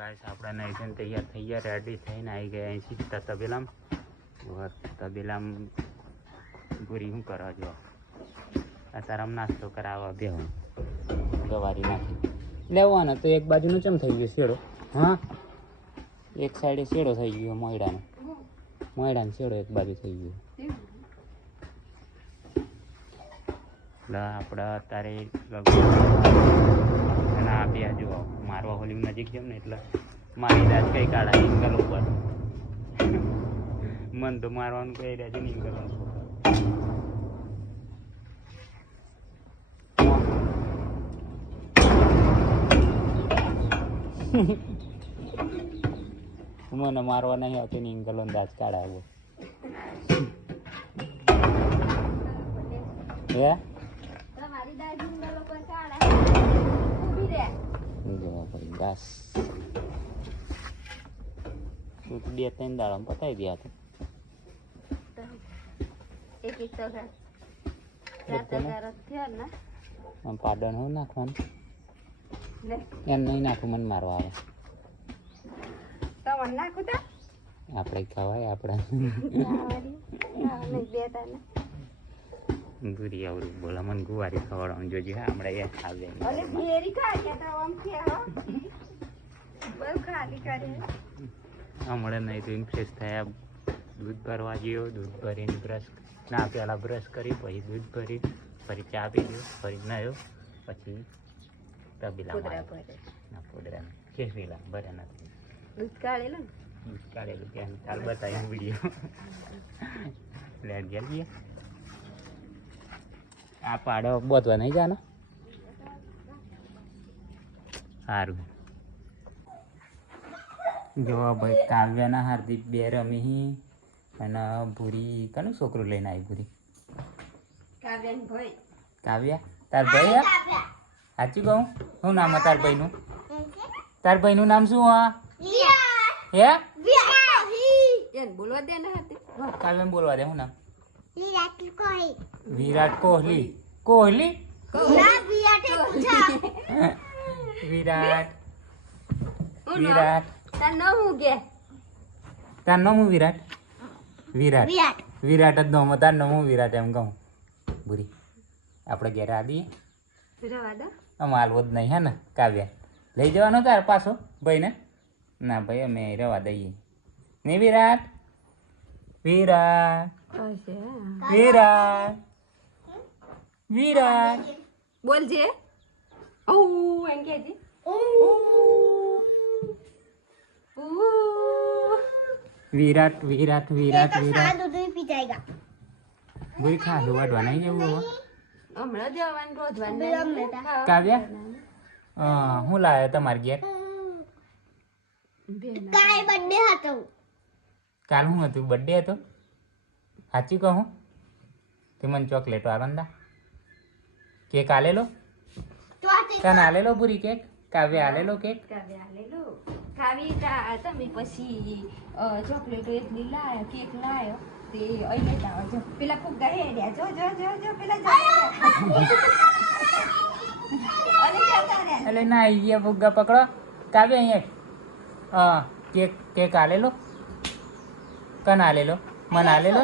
Guys આપણા નહીં તૈયાર થઈ ગયા, રેડી થઈને આવી ગયા અહીં સીધા તબેલામાં. પૂરી શું કરવા જો અત્યારે આમ નાસ્તો કરાવવા બે હું ગવારી નાખી લેવાનો તો એક બાજુનું ચમ થઈ ગયું શેડો. હા, એક સાઈડે શેડો થઈ ગયો મોયડાનો શેડો એક બાજુ થઈ ગયો. એટલે આપણે અત્યારે આ બે જો મારવા હોલી નજીક જેમ ને એટલે મારી દાજ કઈ કાઢા ઇંગલ ઉપર મન તો મારવાનું કઈ રહ્યા છે ને ઇંગલવાનું. મને મારવા નહીં આવતી ને ઇંગલો દાજ કાઢાવો હે દાસ તું 2-3 દાડા પતાવી દે. પાડન હું નાખવાનું એમ નહીં નાખું, મને મારવા આવે. આપણે ખવાય આપણે ગુરી આવડું બોલા મને ગુવારી ખવડાવવાનું જોજે. હા, હમણાં એ ખાવે હમણાં નહીં તો ફ્રેશ થયા. દૂધ ભરવા ગયો, દૂધ ભરીને બ્રશ ના પહેલાં બ્રશ કરી પછી દૂધ ભરી ફરી ચા પી ગયો, ફરી નાયો પછી તબેલા પોદરા કેસરીલા ભરે નથી દૂધ કાઢેલું ત્યાં ચાલ બતાવ્યું વિડીયો લે ગયા. આ પાડો બોધવા નહીં જાનો સારું. જો ભાઈ કાવ્યાના હાર્દિક બે રમી અને ભૂરી કનું છોકરું લઈને આવી. ભૂરી કાવ્યા તાર ભાઈ સાચું કહું શું નામ તાર ભાઈનું? તાર ભાઈનું નામ શું? હે બોલવા દે ને કાવ્યા બોલવા દે. શું નામ? વિરાટ કોહલી. કોહલી વિરાટ વિરાટ તાર નામ હું વિરાટ. વિરાટ વિરાટ જ નામ તાર નામ હું વિરાટ એમ કહું. ભૂરી આપણે ઘેર આદીએ આમ હાલવો જ નહીં. હે ને કાવ્યા લઈ જવાનો તાર પાછો ભાઈને? ના ભાઈ અમે રવા દઈએ નહીં. વિરાટ વિરાટ વિરાટ વિરાટ બોલજે. એમ કેજે વિરાટ વિરાટ વિરાટ વિરાટ ભાઈ ખાધું વાટવા નહીં જવું હવે હમણાં જવાનું રોજવાનું. કાવ્યા હું લાવ્યો તમારે ઘેર? કાલ શું હતું? બર્થડે હતો. સાચું કહું તે મને ચોકલેટો આનંદા કેક આલેલો તને આલેલો પૂરી કેક? કાવ્ય આલેલો કેક? ખાવી તમે પછી ચોકલેટો એટલી લાયો કેક લાયો તે અહીં લેતા આવજો. પેલા ફુગ્ગા હેડ્યા જો જો જો જો પેલા એટલે ના આવી ગયા ફુગ્ગા પકડો. કાવ્ય અહીંયા હા કેક કેક આલેલો કન આલેલો? મને આલેલો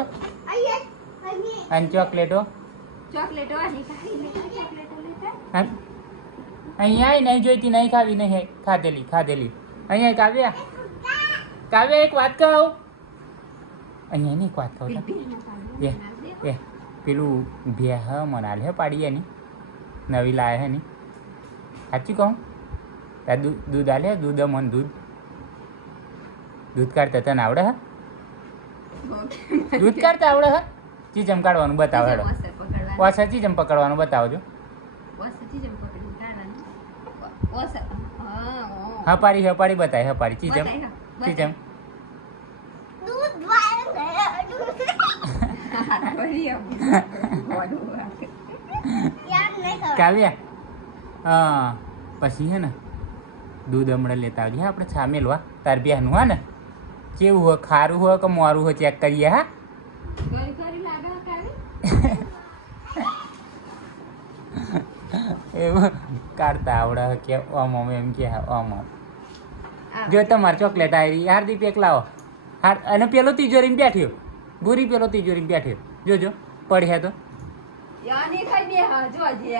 અને ચોકલેટો અહીંયા નહીં જોઈતી, નહીં ખાવી, નહીં ખાધેલી ખાધેલી. અહીંયા કાવ્યા કાવ્યા એક વાત કહું. અહીંયા નહીં એક વાત કહું એ પેલું ભે હ મને આલે પાડી એની નવી લાવે હે ની. સાચું કહું તાર દૂધ આલે દૂધ મને દૂધ કાઢતા તને આવડે? હા દૂધ કાઢતા આવડે? હા ચીજમ કાઢવાનું બતાવો. હેડો વાસા ચીજમ પકડવાનું બતાવજો. હપાડી હપાડી બતાય. હપાડી ચીજમ ચીજમ કાવ્યા હા પછી હે ને દૂધ હમણાં લેતા આવજે. હા આપણે છામેલવા તાર બેનું. હા ને કેવું હોય? ખારું હોય કે મોરું હોય ચેક કરીએ. હા એવું કાઢતા આવડે કે ઓમ એમ કે ઓમ જો તમારે ચોકલેટ આવી હાર્દિક એક લાવો અને પેલો તિજોરીમાં બેઠ્યો ભૂરી પેલો તિજોરીમાં બેઠ્યો જોજો પડ્યા તો યાની ખાઈ બે હા જો જે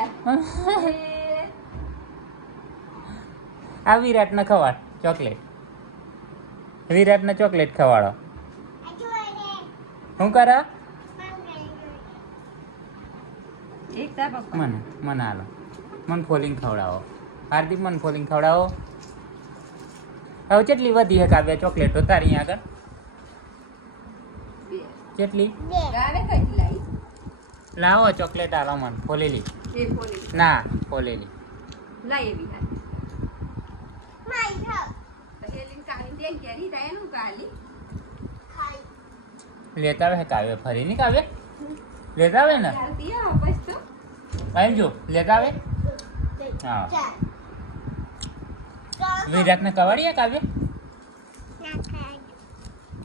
આ વિરાટને ખવાડ ચોકલેટ વિરાટને ચોકલેટ ખવાડો શું કરો એક તા પપ્પા મને હાલો મન ફોલિંગ ખવડાવો હાર્દિક મન ફોલિંગ ખવડાવો હવે કેટલી વધી હે કાવ્યા ચોકલેટો તારી આગળ કેટલી ગાવે કઈ લાઈ લાવો ચોકલેટ હાલો મન ફોલેલી એ ફોલી ના ફોલેલી લાઈ એવી હા માઈ હા તો એલિંગ કાઈ દે કેરી થાય નું કાલી લેતા આવે કાવ્ય ફરી નહીં કાવ્ય લેતા આવે ને ચાલતી આ બસ તો આવી જો લેતા આવે હા વિરાટને કવાડીએ કાવ્ય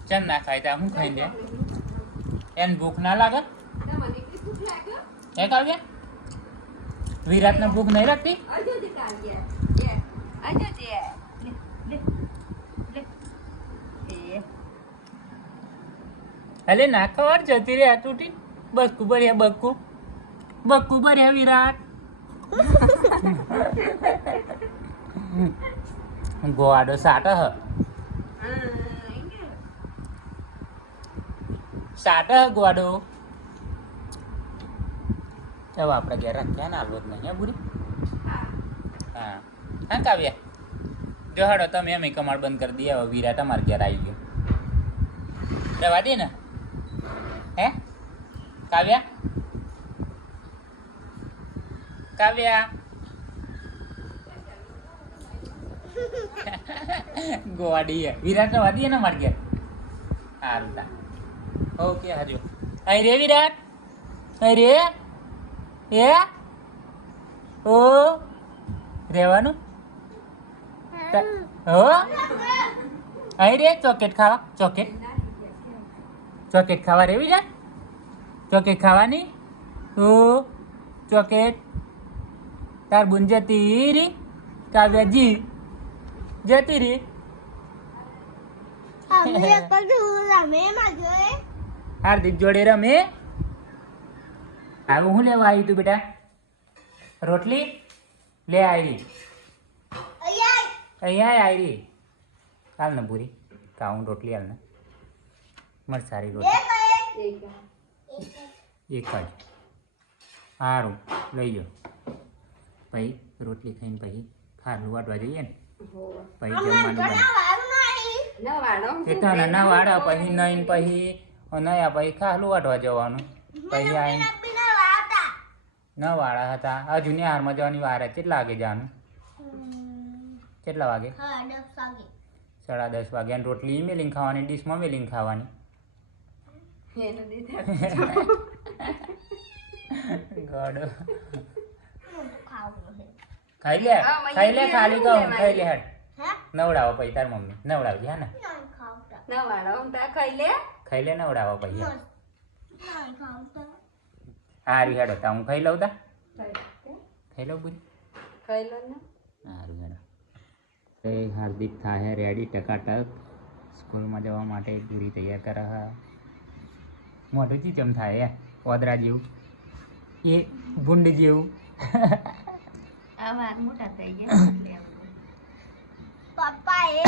ચમ ના ખાય તા હું ખાઈ દે એને ભૂખ ના લાગે તમને કેટલી ભૂખ લાગે એ કાવ્ય વિરાટને ભૂખ નહીં લાગતી અજો દે કાલિયા યે અજો દે લે એ અલે ના ખવાડ જતી રે આ તૂટી બક્કુ બરિયા બક્કુ બરિયા વિરાટ ગોવાડો સાટ હ સાટ હ ગોવાડો હવે આપણે ઘેર રાખ્યા ને આલો જ નહીં હે બુરી હા હા કાવ્યા જો હાડો તમે એમ કમાડ બંધ કરી દઈએ હવે વિરાટ અમારે ઘેર આવી ગયો જવા દે ને હે કાવ્યા કાવ્યા ગોવાડી વિરાટ રવા દઈએ ને માર ઘેર હાલતા ઓકે હજો અહીં રે વિરાટ અહીં રે એ ઓ રહેવાનું હો અહીં રે ચોકેટ ખાવા ચોકેટ ખાવા રે વિરાટ ચોકેટ ખાવાની ઓ ચોકેટ તાર બુન જતી રી કાવ્યાજી જતી રી હાર્દિક જોડે રમે હવે હું લેવા આવી તું બેટા રોટલી લે આવી અહીંયા આવી હાલ ને પૂરી કાઉન રોટલી હાલ ને મર સારી રોટલી એક જ સારું લઈ જાઓ પછી રોટલી ખાઈને પછી ખારનું વાટવા જઈએ ને પછી જમવાનું એ તો ના વાળા પછી નહીં પછી નયા પછી ખાલું વાટવા જવાનું પછી આવીને ન વાળા હતા હજુ ને હારમાં જવાની વાર કેટલા વાગે જવાનું કેટલા વાગે 10:30 વાગે અને રોટલી મેલીને ખાવાની ડીશમાં મેલીને ખાવાની ગોડો ખાઈ લે ખાલી કહું ખાઈ લે હેડ નવડાવો પછી તાર મમ્મી નવડાવજે હા ને ખાઈ લે નવડાવો પછી હારી હેડો તા હું ખાઈ લઉં તા ખાઈ લઉં પૂરી હારું હેડો એ હાર્દિક થાય રેડી ટકાટક સ્કૂલમાં જવા માટે પૂરી તૈયાર કરે હા મોઢું ચીચમ થાય ઓદરા જેવું એ ભૂંડ જેવું મોટા થઈ ગયા પપ્પા એ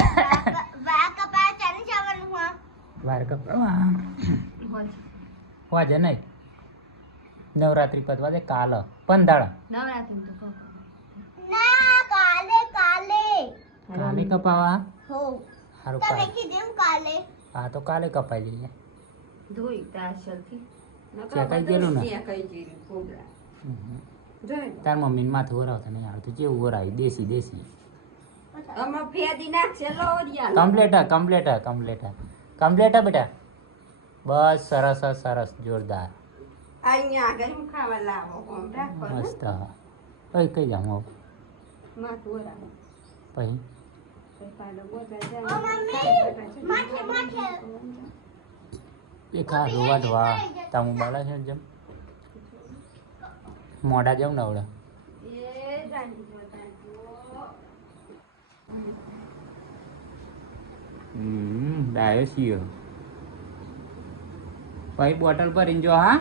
વા કપા ચાલે જવાનું હા વાર કપડા વાજે નહીં નવરાત્રી પતવા દે કાલ પંદાળ નવરાત્રી તો ના કાલે કપાવા હો હારું તમે કીધું કાલે હા તો કાલે કપાઈ લઈએ ધોઈ તાશલથી ચેકાઈ ગયેલું ને ચેકાઈ ગયેલું કોબરા જોઈ તાર મમ્મીને માથું વરાવતા નહીં આવતું કેવું વરાવી દેશી આમાં ફેદી નાખશે લોરિયા કમ્પ્લેટ બેટા બસ સરસ જોરદાર અહીંયા આગળ હું ખાવા લાવો કોમ રાખો મસ્ત ઓય કઈ જામ આવ માથું વરાવો પછી એ ખા રોવા તામુ બાળા છે જમ મોડા જાવ નવડા ડાયો છીએ ભાઈ બોટલ ભરીને જો હા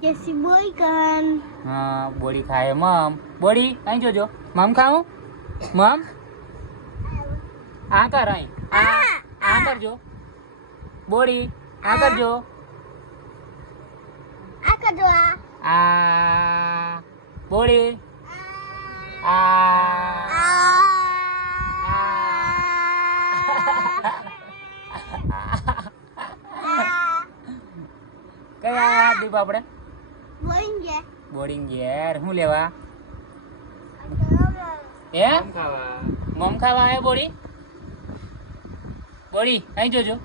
કેસી બોય કાન હા બોડી ખાય મમ બોડી અહીં જોજો મમ ખાવું મમ આ કર અહીં આ કરજો બોડી આ કરજો આ કરજો આ બોડી આ કયા દીપ આપણે બોઈંગે બોર્ડિંગ યાર શું લેવા એ મમ ખાવા આયા બોડી બોડી અહીં જોજો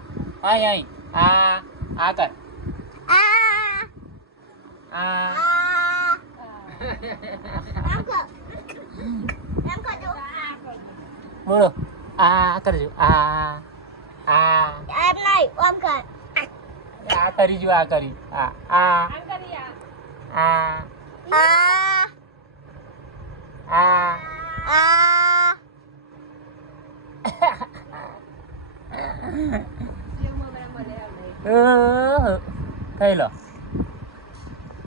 અહીં અહીં આ કર આ બોલો આ કરજો આ એમ નહીં ઓમ કર આ કરી જો આ કરી આ થઈ લો